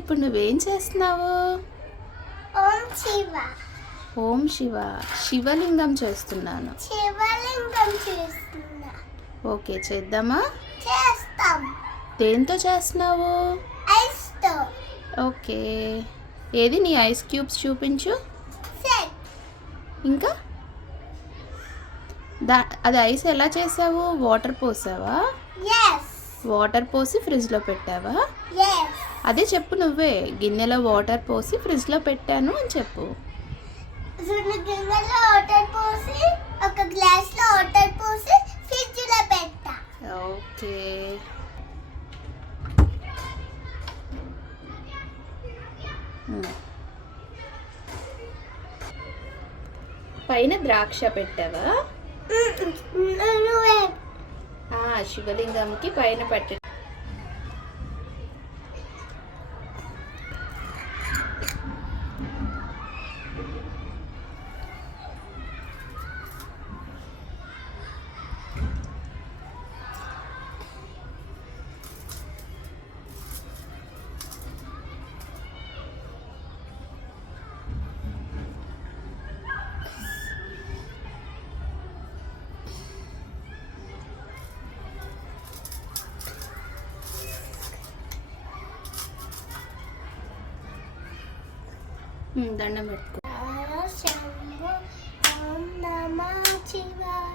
ఇప్పుడు నువ్వేం చేస్తున్నావు? ఓం శివ. ఓం శివ. శివలింగం చేస్తున్నాను. శివలింగం చేస్తున్నా. ఓకే, చేద్దామా? చేస్తాం. దేంతో చేస్తున్నావు? ఐస్తో. ఓకే, ఏది నీ ఐస్ క్యూబ్స్ చూపించు. సెట్. ఇంకా అది ఐస్ ఎలా చేసావు? వాటర్ పోసావా? yes. వాటర్ పోసి ఫ్రిడ్జ్లో పెట్టావా? yes. అదే చెప్పు నువ్వే. గిన్నెలో వాటర్ పోసి ఫ్రిడ్జ్లో పెట్టాను అని చెప్పు. రెండు గిన్నెలో వాటర్ పోసి ఒక గ్లాస్లో వాటర్ పోసి ఫ్రిడ్జ్లో పెట్టా. ఓకే, పైన ద్రాక్ష పెట్టావా? నువ్వే. శివలింగంకి పైన పెట్ట. దండం పెట్టుకో. శంభో ఓం నమః శివాయ.